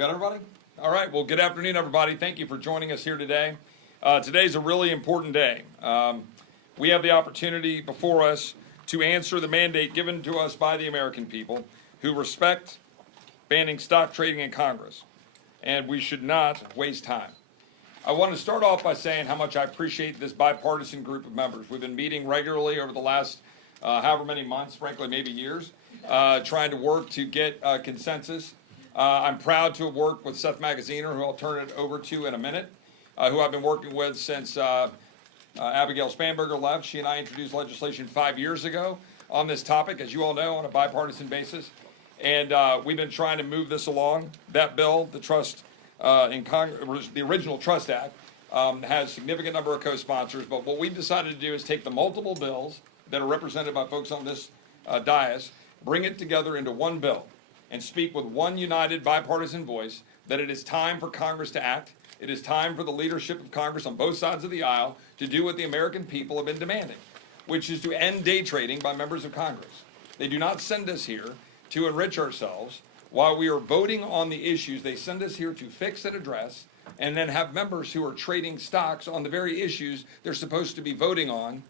Got everybody? All right, well, good afternoon, everybody. Thank you for joining us here today. Today's a really important day. We have the opportunity before us to answer the mandate given to us by the American people who respect banning stock trading in Congress, and we should not waste time. I want to start off by saying how much I appreciate this bipartisan group of members. We've been meeting regularly over the last however many months, frankly, maybe years, trying to work to get consensus. I'm proud to have worked with Seth Magaziner, who I'll turn it over to in a minute, who I've been working with since Abigail Spanberger left. She and I introduced legislation 5 years ago on this topic, as you all know, on a bipartisan basis. And we've been trying to move this along. That bill, the trust in Congress, the original Trust Act, has a significant number of co-sponsors. But what we've decided to do is take the multiple bills that are represented by folks on this dais, bring it together into one bill, and speak with one united bipartisan voice that it is time for Congress to act. It is time for the leadership of Congress on both sides of the aisle to do what the American people have been demanding, which is to end day trading by members of Congress. They do not send us here to enrich ourselves while we are voting on the issues. They send us here to fix and address, and then have members who are trading stocks on the very issues they're supposed to be voting on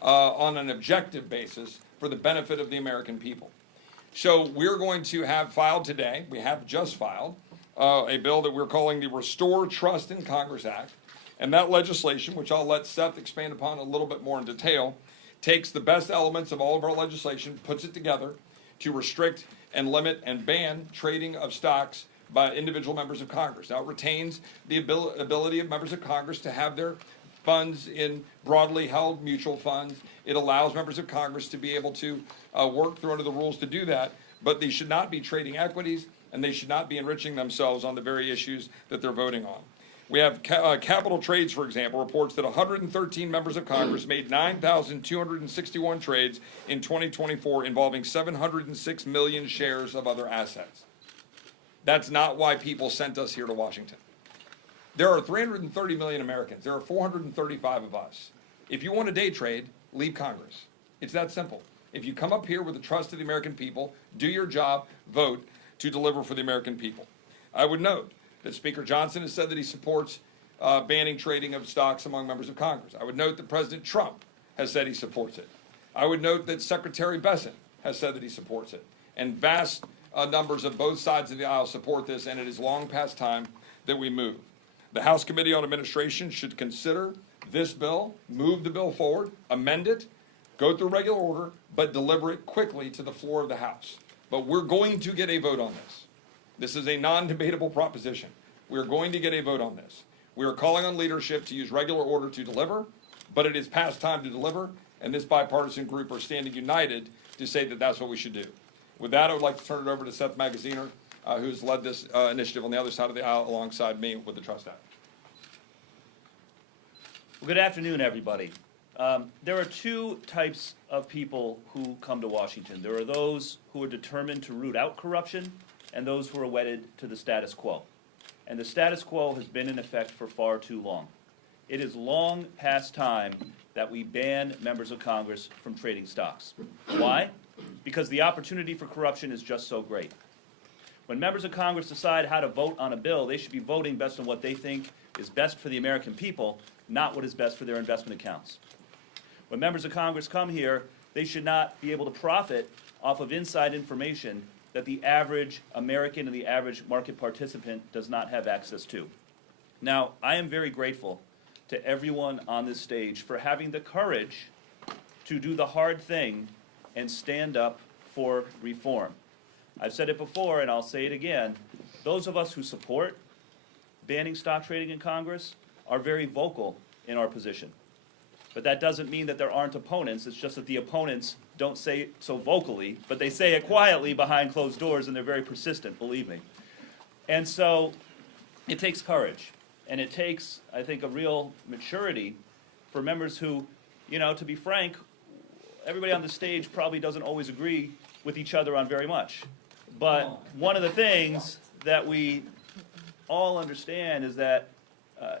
an objective basis for the benefit of the American people. So we're going to have filed today, we have just filed, a bill that we're calling the Restore Trust in Congress Act. And that legislation, which I'll let Seth expand upon a little bit more in detail, takes the best elements of all of our legislation, puts it together to restrict and limit and ban trading of stocks by individual members of Congress. Now, it retains the ability of members of Congress to have their funds in broadly held mutual funds. It allows members of Congress to be able to work through under the rules to do that, but they should not be trading equities, and they should not be enriching themselves on the very issues that they're voting on. We have Capital Trades, for example, reports that 113 members of Congress made 9,261 trades in 2024 involving 706 million shares of other assets. That's not why people sent us here to Washington. There are 330 million Americans. There are 435 of us. If you want to day trade, leave Congress. It's that simple. If you come up here with the trust of the American people, do your job, vote to deliver for the American people. I would note that Speaker Johnson has said that he supports banning trading of stocks among members of Congress. I would note that President Trump has said he supports it. I would note that Secretary Besant has said that he supports it. And vast numbers of both sides of the aisle support this, and it is long past time that we move. The House Committee on Administration should consider this bill, move the bill forward, amend it, go through regular order, but deliver it quickly to the floor of the House. But we're going to get a vote on this. This is a non-debatable proposition. We're going to get a vote on this. We are calling on leadership to use regular order to deliver, but it is past time to deliver, and this bipartisan group are standing united to say that that's what we should do. With that, I would like to turn it over to Seth Magaziner, who's led this initiative on the other side of the aisle alongside me with the Trust Act. Well, good afternoon, everybody. There are two types of people who come to Washington. There are those who are determined to root out corruption and those who are wedded to the status quo. And the status quo has been in effect for far too long. It is long past time that we ban members of Congress from trading stocks. Why? Because the opportunity for corruption is just so great. When members of Congress decide how to vote on a bill, they should be voting based on what they think is best for the American people, not what is best for their investment accounts. When members of Congress come here, they should not be able to profit off of inside information that the average American and the average market participant does not have access to. Now, I am very grateful to everyone on this stage for having the courage to do the hard thing and stand up for reform. I've said it before, and I'll say it again. Those of us who support banning stock trading in Congress are very vocal in our position. But that doesn't mean that there aren't opponents. It's just that the opponents don't say it so vocally, but they say it quietly behind closed doors, and they're very persistent, believe me. And so it takes courage, and it takes, I think, a real maturity for members who, you know, to be frank, everybody on the stage probably doesn't always agree with each other on very much. But one of the things that we all understand is that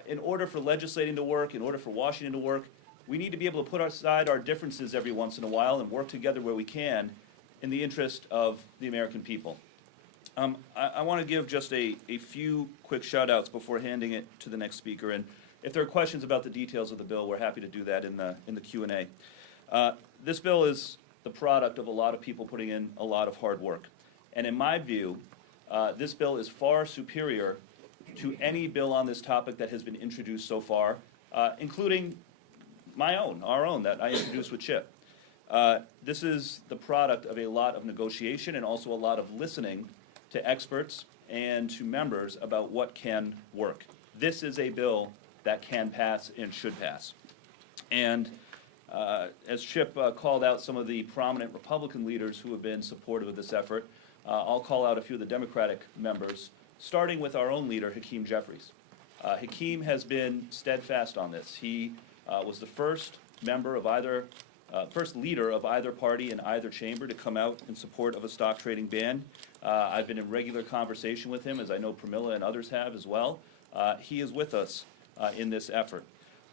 in order for legislating to work, in order for Washington to work, we need to be able to put aside our differences every once in a while and work together where we can in the interest of the American people. I want to give just a few quick shout-outs before handing it to the next speaker. And if there are questions about the details of the bill, we're happy to do that in the Q&A. This bill is the product of a lot of people putting in a lot of hard work. And in my view, this bill is far superior to any bill on this topic that has been introduced so far, including our own that I introduced with Chip. This is the product of a lot of negotiation and also a lot of listening to experts and to members about what can work. This is a bill that can pass and should pass. And as Chip called out some of the prominent Republican leaders who have been supportive of this effort, I'll call out a few of the Democratic members, starting with our own leader, Hakeem Jeffries. Hakeem has been steadfast on this. He was the first member of first leader of either party in either chamber to come out in support of a stock trading ban. I've been in regular conversation with him, as I know Pramila and others have as well. He is with us in this effort.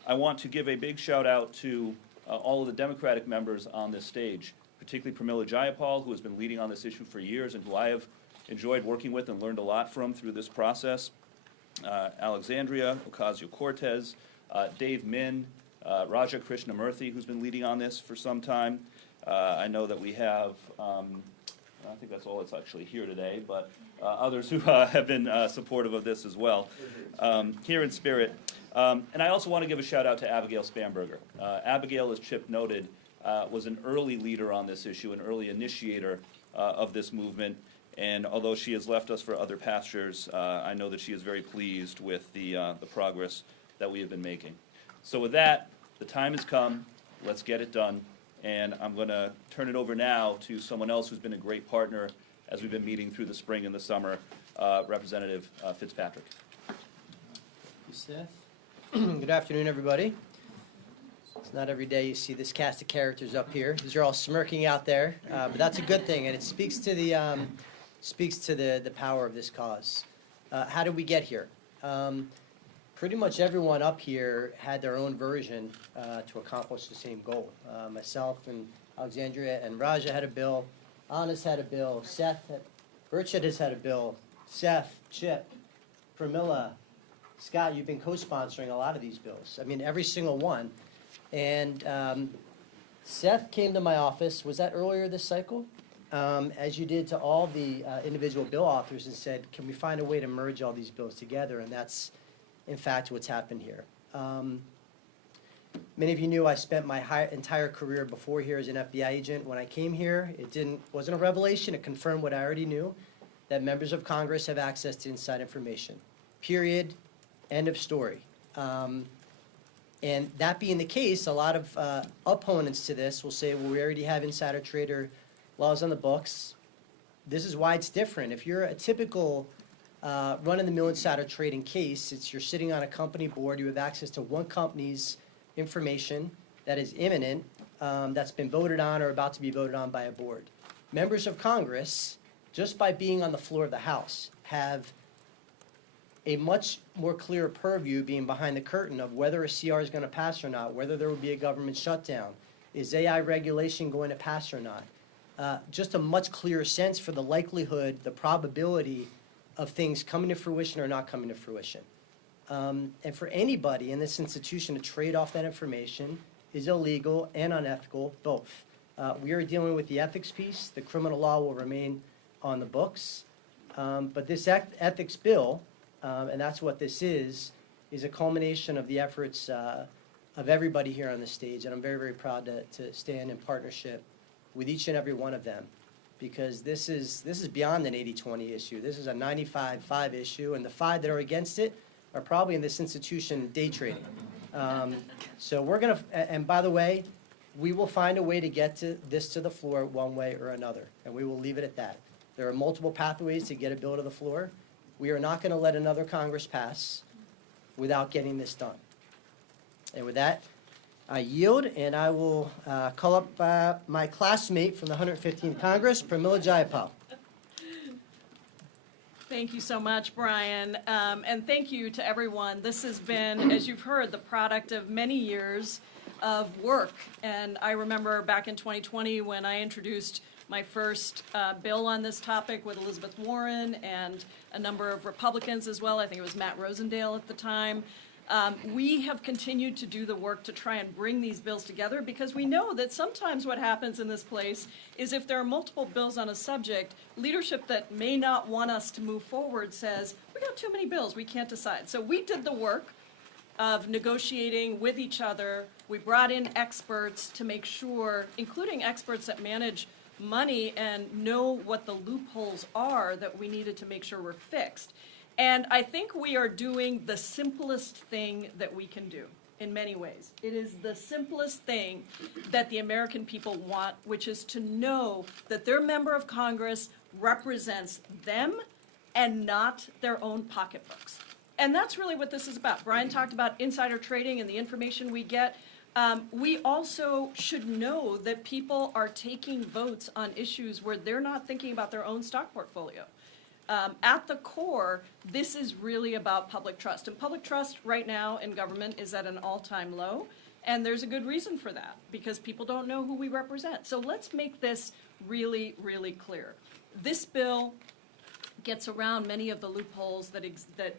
I want to give a big shout out to all of the Democratic members on this stage, particularly Pramila Jayapal, who has been leading on this issue for years and who I have enjoyed working with and learned a lot from through this process. Alexandria Ocasio-Cortez, Dave Min, Raja Krishnamurthy, who's been leading on this for some time. I know that we have, I think that's all that's actually here today, but others who have been supportive of this as well, here in spirit. And I also want to give a shout out to Abigail Spanberger. Abigail, as Chip noted, was an early leader on this issue, an early initiator of this movement. And although she has left us for other pastures, I know that she is very pleased with the progress that we have been making. So with that, the time has come. Let's get it done. And I'm going to turn it over now to someone else who's been a great partner as we've been meeting through the spring and the summer, Representative Fitzpatrick. Thank you, Seth. Good afternoon, everybody. It's not every day you see this cast of characters up here. These are all smirking out there, but that's a good thing, and it speaks to the power of this cause. How did we get here? Pretty much everyone up here had their own version to accomplish the same goal. Myself and Alexandria and Raja had a bill. Anna's had a bill. Burchett has had a bill. Seth, Chip, Pramila, Scott, you've been co-sponsoring a lot of these bills. I mean, every single one. And Seth came to my office, was that earlier this cycle? As you did to all the individual bill authors, and said, can we find a way to merge all these bills together? And that's, in fact, what's happened here. Many of you knew I spent my entire career before here as an FBI agent. When I came here, it wasn't a revelation. It confirmed what I already knew, that members of Congress have access to inside information. Period. End of story. And that being the case, a lot of opponents to this will say, well, we already have insider trader laws on the books. This is why it's different. If you're a typical run-of-the-mill insider trading case, you're sitting on a company board, you have access to one company's information that is imminent, that's been voted on or about to be voted on by a board. Members of Congress, just by being on the floor of the House, have a much more clear purview being behind the curtain of whether a CR is going to pass or not, whether there will be a government shutdown, is AI regulation going to pass or not. Just a much clearer sense for the likelihood, the probability of things coming to fruition or not coming to fruition. And for anybody in this institution to trade off that information is illegal and unethical, both. We are dealing with the ethics piece. The criminal law will remain on the books. But this ethics bill, and that's what this is a culmination of the efforts of everybody here on the stage. And I'm very, very proud to stand in partnership with each and every one of them, because this is beyond an 80-20 issue. This is a 95-5 issue, and the 5 that are against it are probably in this institution day trading. So we're going to, and by the way, we will find a way to get to the floor one way or another, and we will leave it at that. There are multiple pathways to get a bill to the floor. We are not going to let another Congress pass without getting this done. And with that, I yield, and I will call up my classmate from the 115th Congress, Pramila Jayapal. Thank you so much, Brian, and thank you to everyone. This has been, as you've heard, the product of many years of work, and I remember back in 2020 when I introduced my first bill on this topic with Elizabeth Warren and a number of Republicans as well. I think it was Matt Rosendale at the time. We have continued to do the work to try and bring these bills together because we know that sometimes what happens in this place is if there are multiple bills on a subject, leadership that may not want us to move forward says, we got too many bills, we can't decide. So we did the work of negotiating with each other. We brought in experts to make sure, including experts that manage money and know what the loopholes are that we needed to make sure were fixed. And I think we are doing the simplest thing that we can do in many ways. It is the simplest thing that the American people want, which is to know that their member of Congress represents them and not their own pocketbooks. And that's really what this is about. Brian talked about insider trading and the information we get. We also should know that people are taking votes on issues where they're not thinking about their own stock portfolio. At the core, this is really about public trust. And public trust right now in government is at an all-time low. And there's a good reason for that, because people don't know who we represent. So let's make this really, really clear. This bill gets around many of the loopholes that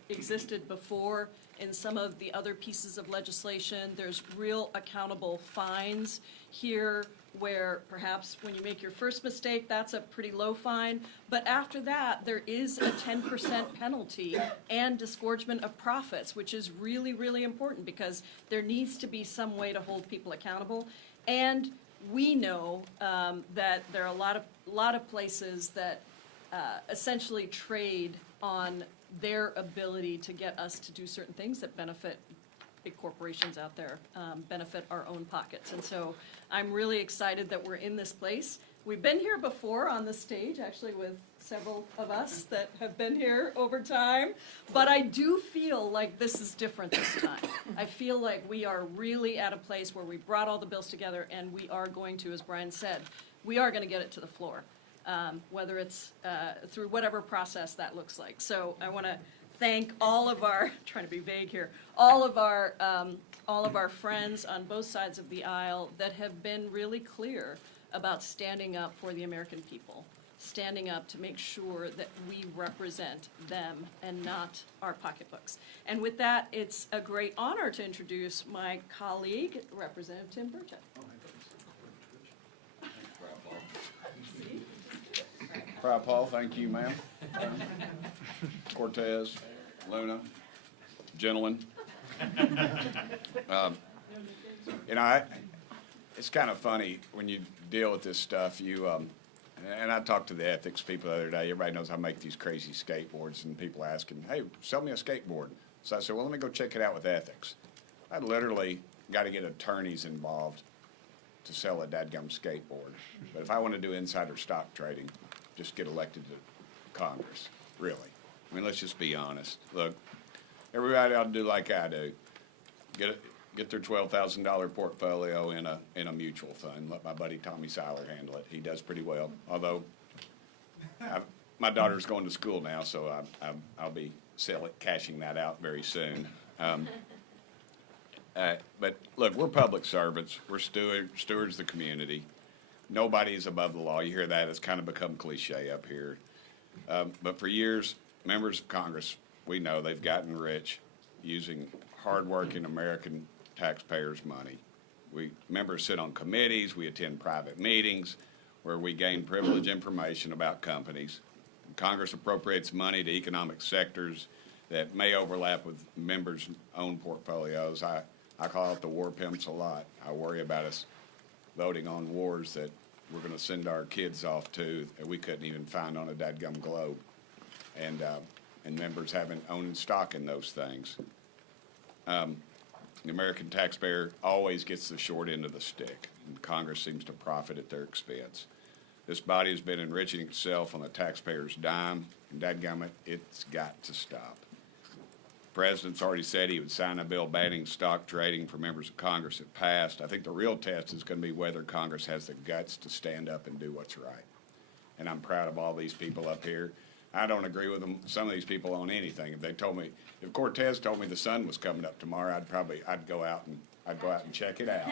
existed before in some of the other pieces of legislation. There's real accountable fines here where perhaps when you make your first mistake, that's a pretty low fine. But after that, there is a 10% penalty and disgorgement of profits, which is really, really important because there needs to be some way to hold people accountable. And we know that there are a lot of places that essentially trade on their ability to get us to do certain things that benefit big corporations out there, benefit our own pockets. And so I'm really excited that we're in this place. We've been here before on the stage, actually with several of us that have been here over time, but I do feel like this is different this time. I feel like we are really at a place where we brought all the bills together and we are going to, as Brian said, we are going to get it to the floor. Whether it's through whatever process that looks like. So I want to thank all of our, trying to be vague here, all of our friends on both sides of the aisle that have been really clear about standing up for the American people, standing up to make sure that we represent them and not our pocketbooks. And with that, it's a great honor to introduce my colleague, Representative Tim Burchett. Paul, thank you, ma'am. Cortez, Luna, gentlemen. It's kind of funny when you deal with this stuff. And I talked to the ethics people the other day. Everybody knows I make these crazy skateboards, and people asking, "Hey, sell me a skateboard." So I said, "Well, let me go check it out with ethics." I literally got to get attorneys involved to sell a dadgum skateboard. But if I want to do insider stock trading, just get elected to Congress, really. I mean, let's just be honest. Look, everybody ought to do like I do. Get their $12,000 portfolio in a mutual fund. Let my buddy Tommy Seiler handle it. He does pretty well. Although my daughter's going to school now, so I'll be cashing that out very soon. But look, we're public servants. We're stewards of the community. Nobody is above the law. You hear that. It's kind of become cliche up here. But for years, members of Congress, we know they've gotten rich using hardworking American taxpayers' money. Members sit on committees. We attend private meetings where we gain privileged information about companies. Congress appropriates money to economic sectors that may overlap with members' own portfolios. I call it the war pimps a lot. I worry about us voting on wars that we're going to send our kids off to that we couldn't even find on a dadgum globe, and members having owning stock in those things. The American taxpayer always gets the short end of the stick, and Congress seems to profit at their expense. This body has been enriching itself on the taxpayer's dime, and dadgummit, it's got to stop. The President's already said he would sign a bill banning stock trading for members of Congress if passed. I think the real test is going to be whether Congress has the guts to stand up and do what's right. And I'm proud of all these people up here. I don't agree with them, some of these people on anything. If Cortez told me the sun was coming up tomorrow, I'd go out and check it out.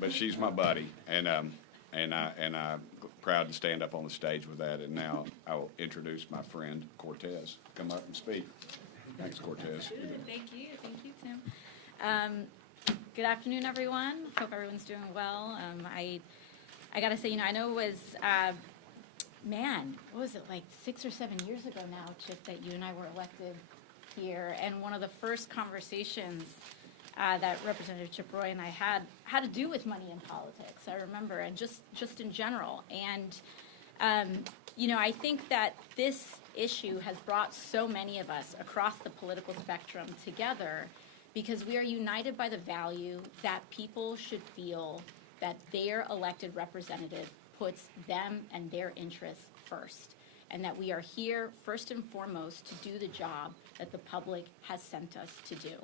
But she's my buddy, and I'm proud to stand up on the stage with that. And now I will introduce my friend Cortez. Come up and speak. Thanks, Cortez. Thank you, Tim. Good afternoon, everyone. Hope everyone's doing well. I gotta say, I know it was, what was it, like 6 or 7 years ago now, Chip, that you and I were elected here, and one of the first conversations that Representative Chip Roy and I had to do with money in politics, I remember, and just in general. And, I think that this issue has brought so many of us across the political spectrum together because we are united by the value that people should feel that their elected representative puts them and their interests first, and that we are here first and foremost to do the job that the public has sent us to do.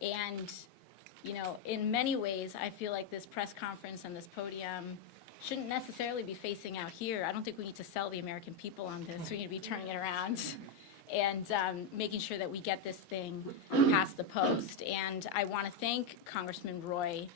And, in many ways, I feel like this press conference and this podium shouldn't necessarily be facing out here. I don't think we need to sell the American people on this. We need to be turning it around and making sure that we get this thing past the post. And I want to thank Congressman Roy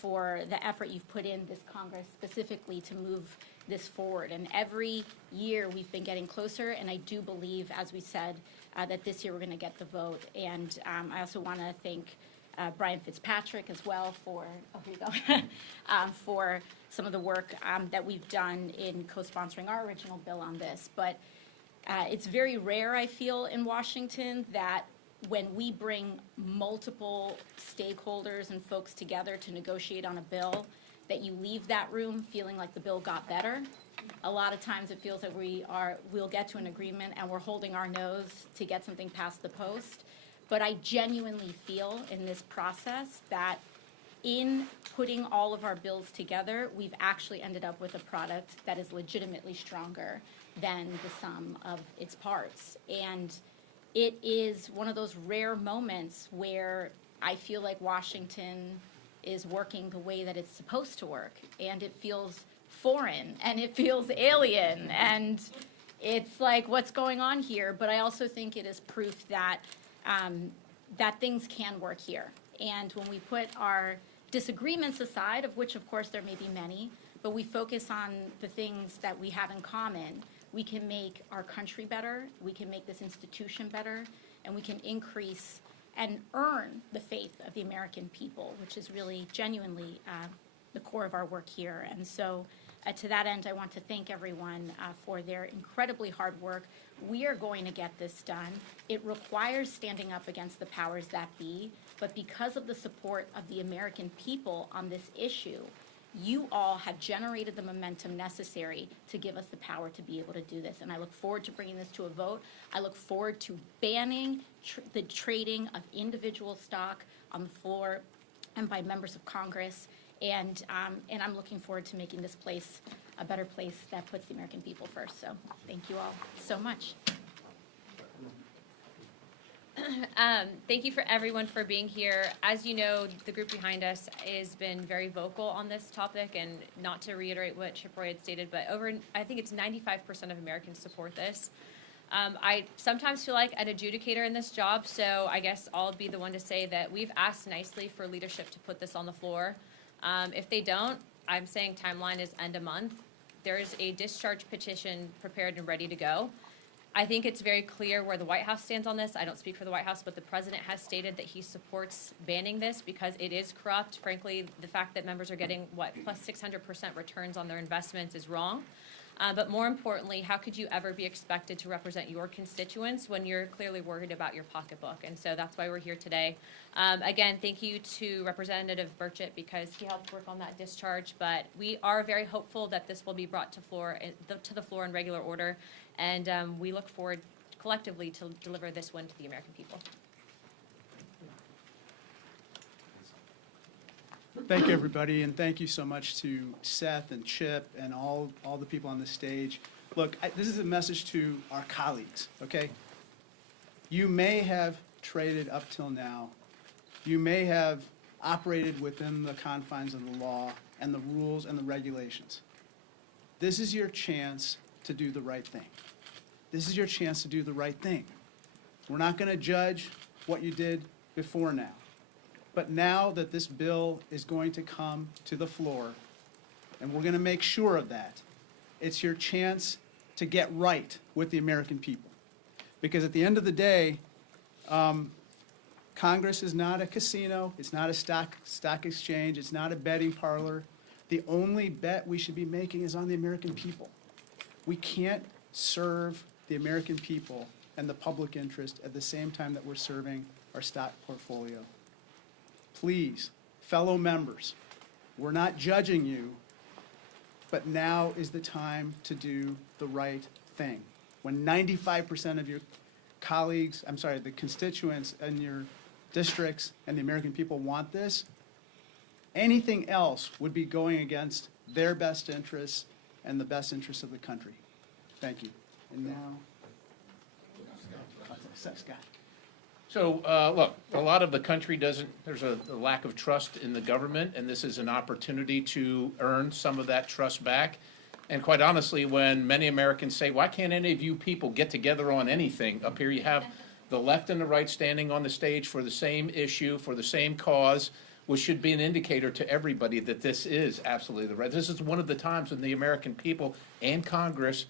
for the effort you've put in this Congress specifically to move this forward. And every year we've been getting closer, and I do believe, as we said, that this year we're going to get the vote. And I also want to thank Brian Fitzpatrick as well for, here you go, for some of the work that we've done in co-sponsoring our original bill on this. But it's very rare, I feel, in Washington that when we bring multiple stakeholders and folks together to negotiate on a bill, that you leave that room feeling like the bill got better. A lot of times it feels that we'll get to an agreement and we're holding our nose to get something past the post. But I genuinely feel in this process that in putting all of our bills together, we've actually ended up with a product that is legitimately stronger than the sum of its parts. And it is one of those rare moments where I feel like Washington is working the way that it's supposed to work, and it feels foreign, and it feels alien, and it's like, what's going on here? But I also think it is proof that that things can work here. And when we put our disagreements aside, of which of course there may be many, but we focus on the things that we have in common, we can make our country better, we can make this institution better, and we can increase and earn the faith of the American people, which is really genuinely the core of our work here. And so to that end, I want to thank everyone for their incredibly hard work. We are going to get this done. It requires standing up against the powers that be, but because of the support of the American people on this issue, you all have generated the momentum necessary to give us the power to be able to do this. And I look forward to bringing this to a vote. I look forward to banning the trading of individual stock on the floor and by members of Congress. And I'm looking forward to making this place a better place that puts the American people first. So thank you all so much. Thank you for everyone for being here. As you know, the group behind us has been very vocal on this topic, and not to reiterate what Chip Roy had stated, but I think it's 95% of Americans support this. I sometimes feel like an adjudicator in this job, so I guess I'll be the one to say that we've asked nicely for leadership to put this on the floor. If they don't, I'm saying timeline is end of month. There is a discharge petition prepared and ready to go. I think it's very clear where the White House stands on this. I don't speak for the White House, but the president has stated that he supports banning this because it is corrupt. Frankly, the fact that members are getting, plus 600% returns on their investments is wrong. But more importantly, how could you ever be expected to represent your constituents when you're clearly worried about your pocketbook? And so that's why we're here today. Again, thank you to Representative Burchett because he helped work on that discharge. But we are very hopeful that this will be brought to the floor in regular order. And we look forward collectively to deliver this win to the American people. Thank you, everybody, and thank you so much to Seth and Chip and all the people on the stage. Look, this is a message to our colleagues, okay? You may have traded up till now. You may have operated within the confines of the law and the rules and the regulations. This is your chance to do the right thing. This is your chance to do the right thing. We're not going to judge what you did before now. But now that this bill is going to come to the floor, and we're going to make sure of that, It's your chance to get right with the American people. Because at the end of the day, Congress is not a casino, it's not a stock exchange, it's not a betting parlor. The only bet we should be making is on the American people. We can't serve the American people and the public interest at the same time that we're serving our stock portfolio. Please, fellow members, we're not judging you, but now is the time to do the right thing. When 95% of your colleagues, the constituents in your districts and the American people want this, anything else would be going against their best interests and the best interests of the country. Thank you. And now, Scott. So, look, a lot of the country there's a lack of trust in the government, and this is an opportunity to earn some of that trust back. And quite honestly, when many Americans say, why can't any of you people get together on anything? Up here you have the left and the right standing on the stage for the same issue, for the same cause, which should be an indicator to everybody that this is absolutely the right. This is one of the times when the American people and Congress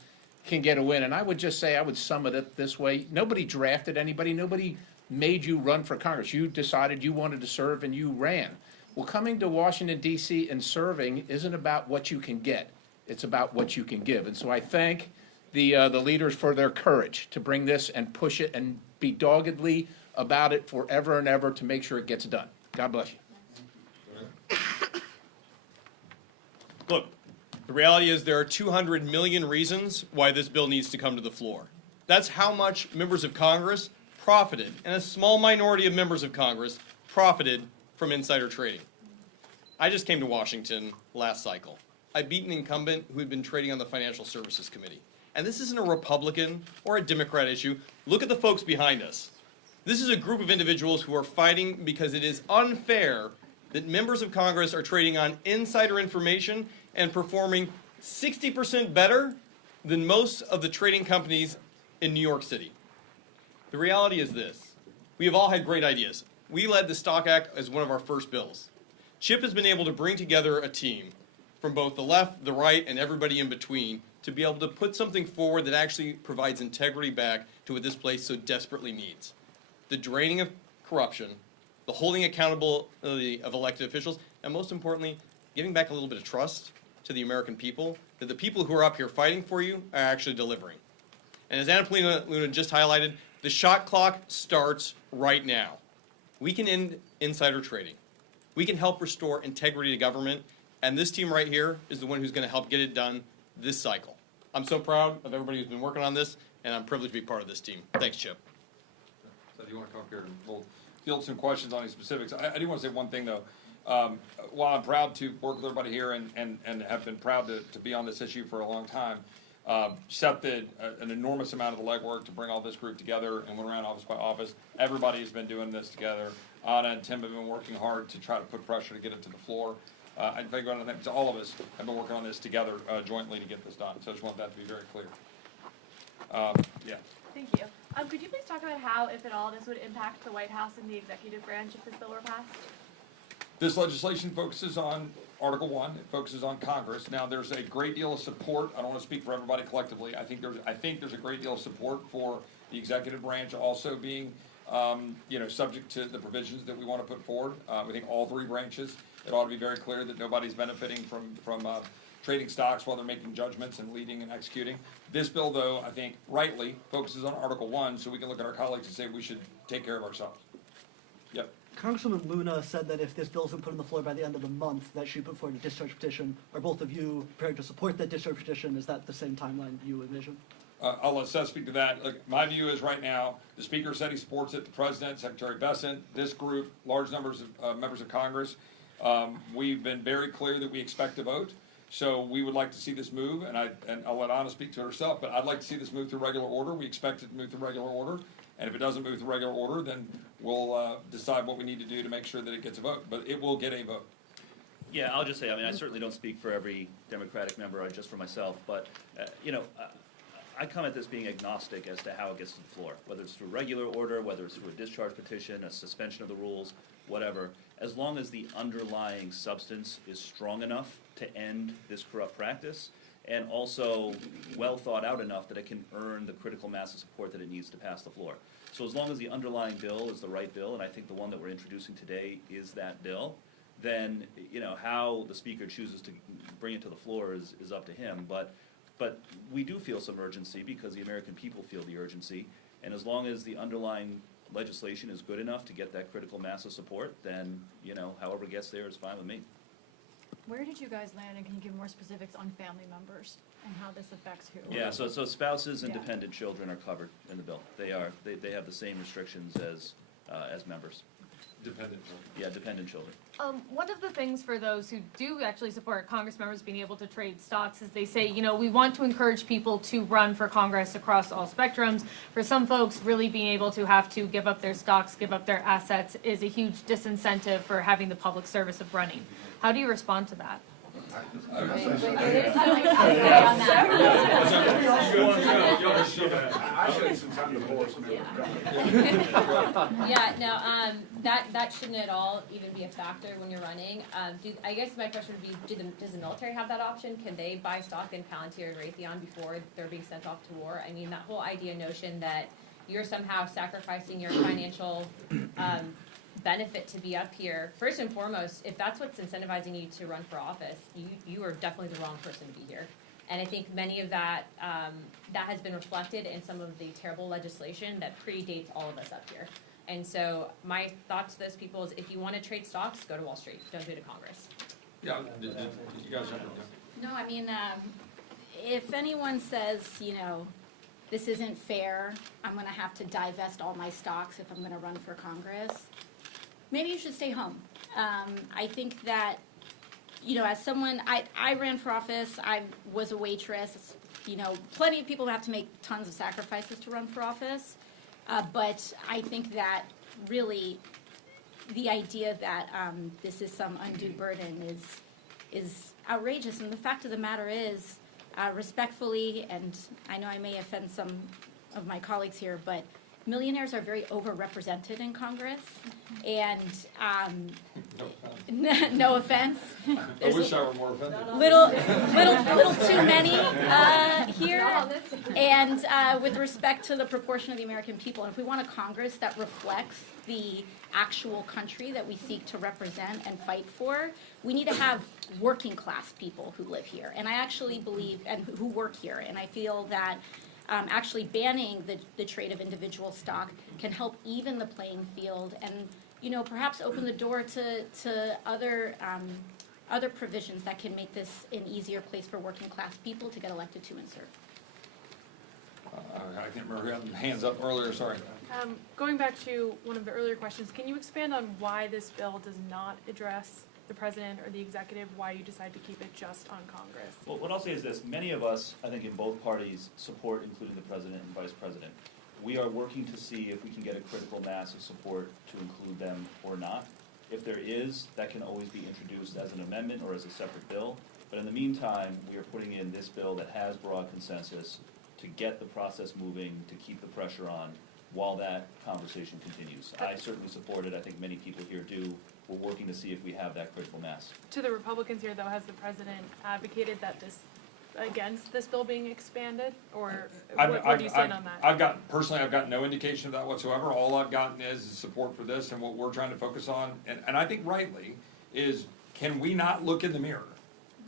can get a win. And I would just say, I would sum it up this way. Nobody drafted anybody. Nobody made you run for Congress. You decided you wanted to serve and you ran. Well, coming to Washington, D.C. and serving isn't about what you can get. It's about what you can give. And so I thank the leaders for their courage to bring this and push it and be doggedly about it forever and ever to make sure it gets done. God bless you. Look, the reality is there are 200 million reasons why this bill needs to come to the floor. That's how much members of Congress profited, and a small minority of members of Congress profited from insider trading. I just came to Washington last cycle. I beat an incumbent who had been trading on the Financial Services Committee. And this isn't a Republican or a Democrat issue. Look at the folks behind us. This is a group of individuals who are fighting because it is unfair that members of Congress are trading on insider information and performing 60% better than most of the trading companies in New York City. The reality is this. We have all had great ideas. We led the Stock Act as one of our first bills. Chip has been able to bring together a team from both the left, the right, and everybody in between to be able to put something forward that actually provides integrity back to what this place so desperately needs. The draining of corruption, the holding accountability of elected officials, and most importantly, giving back a little bit of trust to the American people, that the people who are up here fighting for you are actually delivering. And as Anna Luna just highlighted, the shot clock starts right now. We can end insider trading. We can help restore integrity to government, and this team right here is the one who's going to help get it done this cycle. I'm so proud of everybody who's been working on this, and I'm privileged to be part of this team. Thanks, Chip. So do you want to come up here and we'll field some questions on these specifics? I do want to say one thing, though. While I'm proud to work with everybody here and have been proud to be on this issue for a long time, Seth did an enormous amount of the legwork to bring all this group together and went around office by office. Everybody has been doing this together. Anna and Tim have been working hard to try to put pressure to get it to the floor. I think all of us have been working on this together jointly to get this done. So I just want that to be very clear. Yeah. Thank you. Could you please talk about how, if at all, this would impact the White House and the executive branch if this bill were passed? This legislation focuses on Article 1. It focuses on Congress. Now, there's a great deal of support. I don't want to speak for everybody collectively. I think there's a great deal of support for the executive branch also being, subject to the provisions that we want to put forward. We think all three branches. It ought to be very clear that nobody's benefiting from trading stocks while they're making judgments and leading and executing. This bill, though, I think rightly focuses on Article 1, so we can look at our colleagues and say we should take care of ourselves. Yep. Congresswoman Luna said that if this bill isn't put on the floor by the end of the month, that she put forward a discharge petition. Are both of you prepared to support that discharge petition? Is that the same timeline you envision? I'll let Seth speak to that. Look, my view is right now, the Speaker said he supports it, the President, Secretary Bessent, this group, large numbers of members of Congress. We've been very clear that we expect to vote. So we would like to see this move, and I'll let Anna speak to it herself, but I'd like to see this move through regular order. We expect it to move through regular order. And if it doesn't move through regular order, then we'll decide what we need to do to make sure that it gets a vote. But it will get a vote. Yeah, I'll just say, I certainly don't speak for every Democratic member, just for myself, but, I come at this being agnostic as to how it gets to the floor, whether it's through regular order, whether it's through a discharge petition, a suspension of the rules, whatever, as long as the underlying substance is strong enough to end this corrupt practice and also well thought out enough that it can earn the critical mass of support that it needs to pass the floor. So as long as the underlying bill is the right bill, and I think the one that we're introducing today is that bill, then, you know, how the speaker chooses to bring it to the floor is up to him. But we do feel some urgency because the American people feel the urgency. And as long as the underlying legislation is good enough to get that critical mass of support, then, you know, however it gets there is fine with me. Where did you guys land, and can you give more specifics on family members and how this affects who? Yeah, so spouses and Yeah. dependent children are covered in the bill. They have the same restrictions as members. Dependent. Yeah, dependent children. One of the things for those who do actually support Congress members being able to trade stocks is they say, you know, we want to encourage people to run for Congress across all spectrums. For some folks, really being able to have to give up their stocks, give up their assets is a huge disincentive for having the public service of running. How do you respond to that? Yeah, no, that shouldn't at all even be a factor when you're running. I guess my question would be, does the military have that option? Can they buy stock in Palantir and Raytheon before they're being sent off to war? I mean, that whole notion that you're somehow sacrificing your financial benefit to be up here. First and foremost, if that's what's incentivizing you to run for office, you are definitely the wrong person to be here. And I think many of that that has been reflected in some of the terrible legislation that predates all of us up here. And so my thoughts to those people is, if you want to trade stocks, go to Wall Street. Don't do it to Congress. Yeah, did you guys have No, I mean, if anyone says, you know, this isn't fair, I'm gonna have to divest all my stocks if I'm gonna run for Congress, maybe you should stay home. I think that, you know, as someone, I ran for office, I was a waitress, you know, plenty of people have to make tons of sacrifices to run for office. But I think that really the idea that this is some undue burden is outrageous. And the fact of the matter is, respectfully, and I know I may offend some of my colleagues here, but millionaires are very overrepresented in Congress, and no offense. I wish I were more offended. Little too many here. And with respect to the proportion of the American people, and if we want a Congress that reflects the actual country that we seek to represent and fight for, we need to have working class people who live here. And I actually believe, and who work here, and I feel that actually banning the trade of individual stock can help even the playing field, and, you know, perhaps open the door to other provisions that can make this an easier place for working class people to get elected to and serve. I can't remember who had hands up earlier, sorry. Going back to one of the earlier questions, can you expand on why this bill does not address the president or the executive, why you decide to keep it just on Congress? Well, what I'll say is this: many of us, I think, in both parties support including the president and vice president. We are working to see if we can get a critical mass of support to include them or not. If there is, that can always be introduced as an amendment or as a separate bill. But in the meantime, we are putting in this bill that has broad consensus to get the process moving, to keep the pressure on while that conversation continues. I certainly support it. I think many people here do. We're working to see if we have that critical mass. To the Republicans here, though, has the president advocated that against this bill being expanded, or where do you stand on that? I've got no indication of that whatsoever. All I've gotten is support for this, and what we're trying to focus on, and I think rightly, is can we not look in the mirror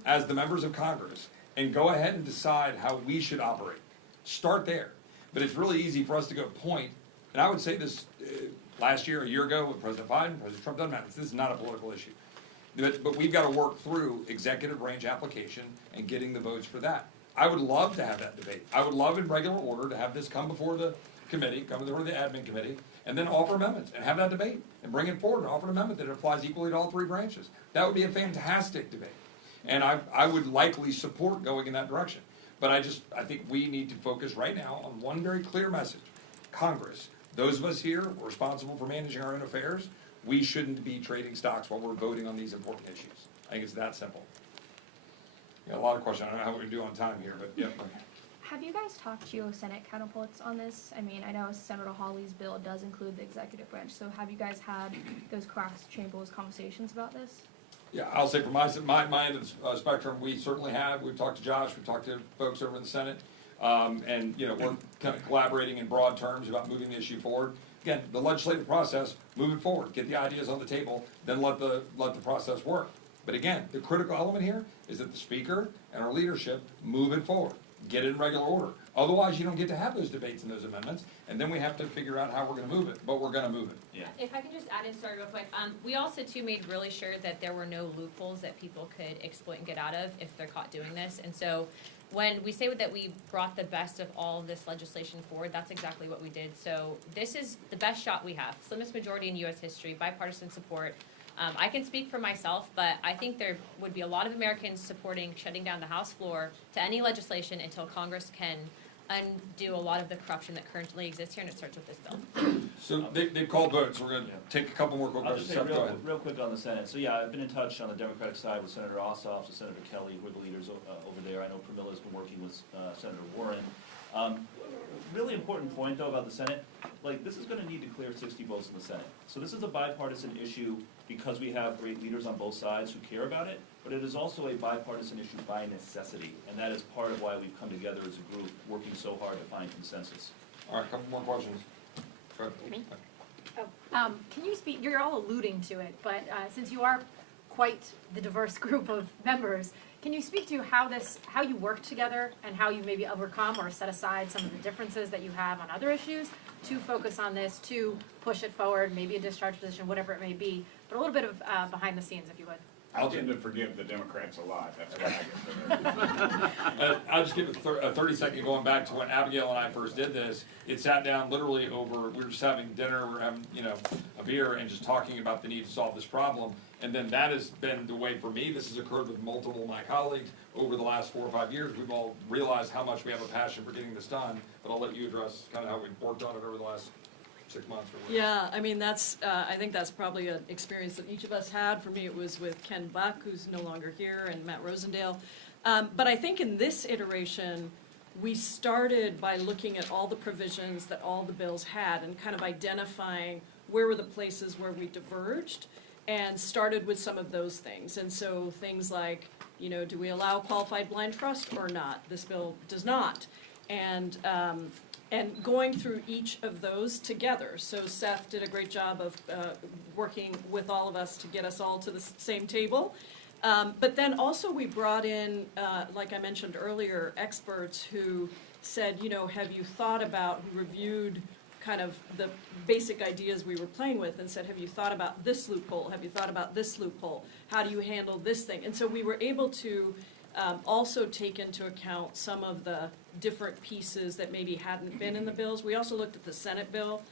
as the members of Congress and go ahead and decide how we should operate? Start there. But it's really easy for us to go point, and I would say this last year, a year ago, with President Biden, President Trump, doesn't matter. This is not a political issue. But we've got to work through executive branch application and getting the votes for that. I would love to have that debate. I would love in regular order to have this come before the committee, come before the admin committee, and then offer amendments and have that debate and bring it forward and offer an amendment that applies equally to all three branches. That would be a fantastic debate. And I would likely support going in that direction. But I think we need to focus right now on one very clear message. Congress, those of us here, we're responsible for managing our own affairs. We shouldn't be trading stocks while we're voting on these important issues. I think it's that simple. Got a lot of questions. I don't know how we're going to do on time here, but yeah. Have you guys talked to your Senate counterparts on this? I mean, I know Senator Hawley's bill does include the executive branch, so have you guys had those cross-chamber conversations about this? Yeah, I'll say from my end of the spectrum, we certainly have. We've talked to Josh, we've talked to folks over in the Senate, and, you know, we're kind of collaborating in broad terms about moving the issue forward. Again, the legislative process, move it forward, get the ideas on the table, then let the process work. But again, the critical element here is that the speaker and our leadership move it forward, get it in regular order. Otherwise, you don't get to have those debates and those amendments, and then we have to figure out how we're gonna move it, but we're gonna move it. Yeah. If I can just add in, sorry, real quick, we also too made really sure that there were no loopholes that people could exploit and get out of if they're caught doing this. And so when we say that we brought the best of all of this legislation forward, that's exactly what we did. So this is the best shot we have, slimmest majority in US history, bipartisan support. I can speak for myself, but I think there would be a lot of Americans supporting shutting down the House floor to any legislation until Congress can undo a lot of the corruption that currently exists here, and it starts with this bill. So they've called votes, we're gonna take a couple more quick I'll just questions. say Seth, go ahead. real quick on the Senate. So yeah, I've been in touch on the Democratic side with Senator Ossoff, with Senator Kelly, who are the leaders over there. I know Pramila's been working with Senator Warren. Really important point though about the Senate, like this is gonna need to clear 60 votes in the Senate. So this is a bipartisan issue because we have great leaders on both sides who care about it, but it is also a bipartisan issue by necessity. And that is part of why we've come together as a group, working so hard to find consensus. All right, a couple more questions. Go ahead. Me? Can you speak, you're all alluding to it, but since you are quite the diverse group of members, can you speak to how you work together and how you maybe overcome or set aside some of the differences that you have on other issues to focus on this, to push it forward, maybe a discharge position, whatever it may be, but a little bit of behind the scenes, if you would. I tend to forgive the Democrats a lot, that's why I get I'll just give a 30-second going back to when Abigail and I first did this. It sat down literally over, we were just having dinner, we were having, you know, a beer and just talking about the need to solve this problem. And then that has been the way for me. This has occurred with multiple of my colleagues over the last 4 or 5 years. We've all realized how much we have a passion for getting this done, but I'll let you address kind of how we've worked on it over the last 6 months or whatever. Yeah, I mean, that's, I think that's probably an experience that each of us had. For me, it was with Ken Buck, who's no longer here, and Matt Rosendale. But I think in this iteration, we started by looking at all the provisions that all the bills had and kind of identifying where were the places where we diverged, and started with some of those things. And so things like, you know, do we allow qualified blind trust or not? This bill does not. And going through each of those together. So Seth did a great job of working with all of us to get us all to the same table. But then also we brought in, like I mentioned earlier, experts who said, you know, have you thought about, who reviewed kind of the basic ideas we were playing with and said, have you thought about this loophole? Have you thought about this loophole? How do you handle this thing? And so we were able to also take into account some of the different pieces that maybe hadn't been in the bills. We also looked at the Senate bill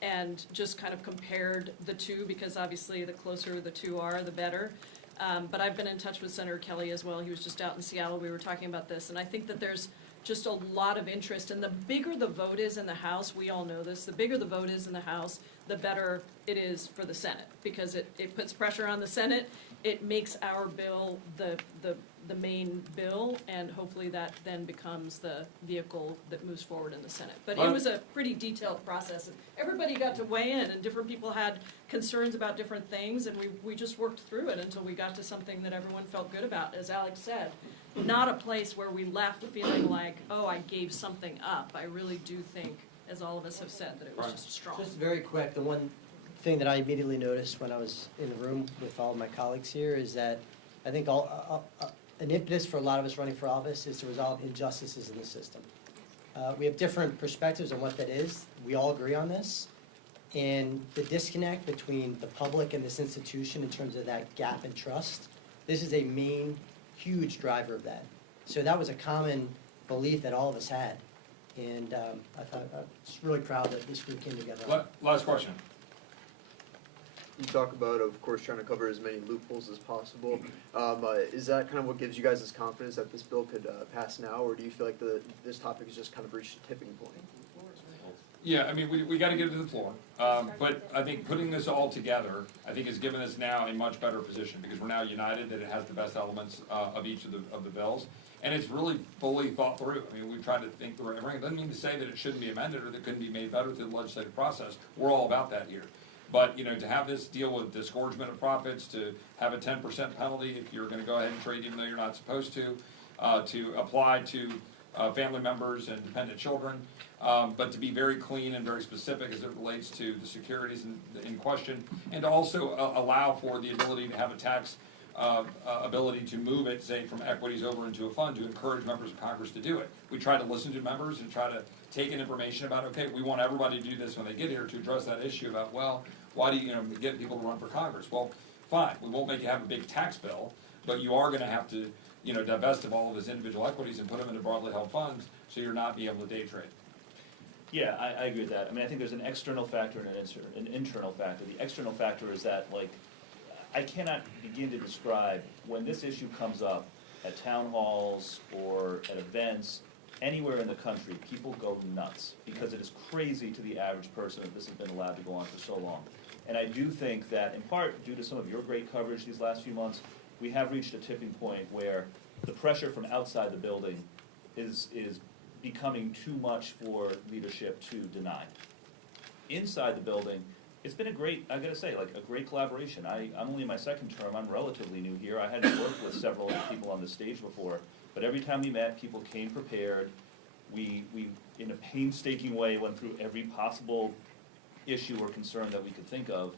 and just kind of compared the two, because obviously the closer the two are, the better. But I've been in touch with Senator Kelly as well. He was just out in Seattle. We were talking about this. And I think that there's just a lot of interest. And the bigger the vote is in the House, we all know this, the bigger the vote is in the House, the better it is for the Senate, because it puts pressure on the Senate. It makes our bill the main bill, and hopefully that then becomes the vehicle that moves forward in the Senate. But it was a pretty detailed process. Everybody got to weigh in, and different people had concerns about different things, and we just worked through it until we got to something that everyone felt good about. As Alex said, not a place where we left feeling like, oh, I gave something up. I really do think, as all of us have said, that it was just strong. Just very quick, the one thing that I immediately noticed when I was in the room with all of my colleagues here is that I think an impetus for a lot of us running for office is to resolve injustices in the system. We have different perspectives on what that is. We all agree on this. And the disconnect between the public and this institution in terms of that gap in trust, this is a main, huge driver of that. So that was a common belief that all of us had. And I was really proud that this group came together. Last question. You talk about, of course, trying to cover as many loopholes as possible. Is that kind of what gives you guys this confidence that this bill could pass now, or do you feel like this topic has just kind of reached a tipping point? Yeah, I mean, we got to get it to the floor. But I think putting this all together, I think has given us now a much better position, because we're now united that it has the best elements of each of the bills. And it's really fully thought through. I mean, we've tried to think through everything. It doesn't mean to say that it shouldn't be amended or that it couldn't be made better through the legislative process. We're all about that here. But, you know, to have this deal with disgorgement of profits, to have a 10% penalty if you're gonna go ahead and trade even though you're not supposed to apply to family members and dependent children, but to be very clean and very specific as it relates to the securities in question, and to also allow for the ability to have a tax ability to move it, say, from equities over into a fund to encourage members of Congress to do it. We try to listen to members and try to take in information about, okay, we want everybody to do this when they get here to address that issue about, well, why do you get people to run for Congress? Well, fine, we won't make you have a big tax bill, but you are gonna have to, divest of all of his individual equities and put them into broadly held funds, so you're not being able to day trade. Yeah, I agree with that. I mean, I think there's an external factor and an internal factor. The external factor is that, like, I cannot begin to describe when this issue comes up at town halls or at events, anywhere in the country, people go nuts because it is crazy to the average person that this has been allowed to go on for so long. And I do think that, in part, due to some of your great coverage these last few months, we have reached a tipping point where the pressure from outside the building is becoming too much for leadership to deny. Inside the building, it's been a great collaboration. I'm only in my second term, I'm relatively new here. I hadn't worked with several of the people on the stage before, but every time we met, people came prepared. We in a painstaking way, went through every possible issue or concern that we could think of,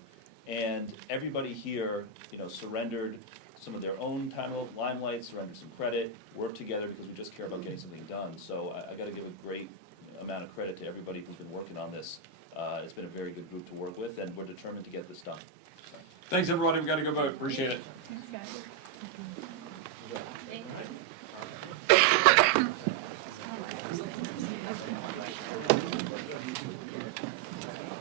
and everybody here, surrendered some of their own time of limelight, surrendered some credit, worked together because we just care about getting something done. So I gotta give a great amount of credit to everybody who's been working on this. It's been a very good group to work with, and we're determined to get this done. Thanks, everybody, we gotta go vote, appreciate it. Thanks, guys. Thank you.